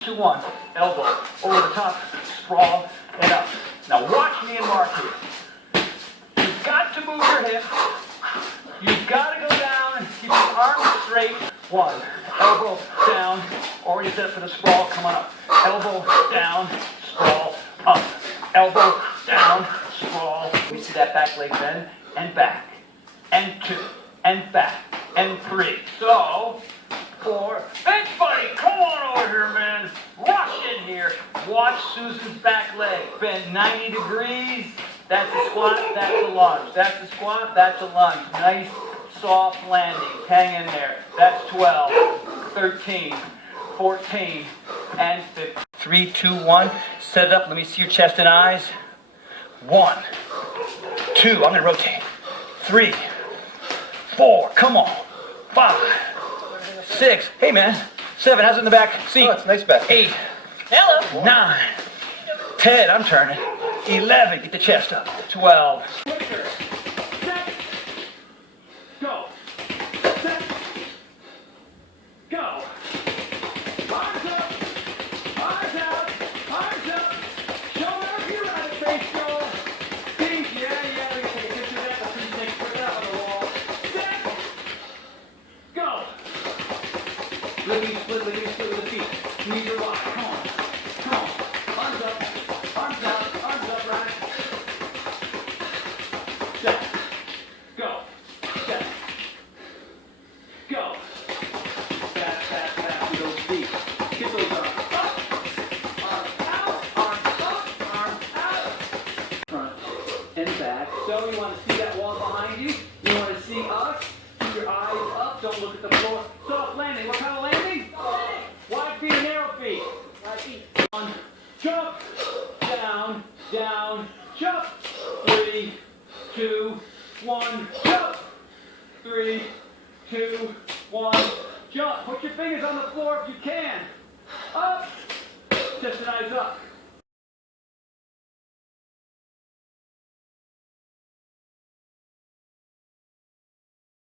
2, 1, elbow, over the top, sprawl, and up. Now watch me and mark here. You've got to move your hip. You've got to go down and keep your arms straight. 1, elbow down, already set for the sprawl, come on up. Elbow down, sprawl, up. Elbow down, sprawl. We see that back leg bend, and back, and 2, and back, and 3. So, 4, bench buddy, come on over here, man. Rush in here. Watch Susan's back leg. Bend 90 degrees. That's a squat, that's a lunge. That's a squat, that's a lunge. Nice, soft landing. Hang in there. That's 12, 13, 14, and 15. 3, 2, 1. Set it up. Let me see your chest and eyes. 1, 2. I'm going to rotate. 3, 4. Come on. 5. 6. Hey, man. 7. How's it in the back seat? Oh, it's nice back. 8. Hello. 9. 10. I'm turning. 11. Get the chest up. 12. Set. Go. Set. Go. Arms up. Arms out. Arms up. Shoulder up your right face. Go. Think. Yeah. We can take a picture of that. That's pretty sick. Put that on the wall. Set. Go. Split with the feet. Knees are wide. Come on. Arms up. Arms out. Arms up, right. Set. Go. Set. Go. Fast with those feet. Get those arms up. Arms out. Arms up. Arms out. Front and back. So you want to see that wall behind you. You want to see us. Keep your eyes up. Don't look at the floor. Soft landing. What kind of landing? Wide feet, narrow feet. Wide feet. On. Jump. Down. Down. Jump. 3, 2, 1. Jump. 3, 2, 1. Jump. Put your fingers on the floor if you can. Up. Chest and eyes up.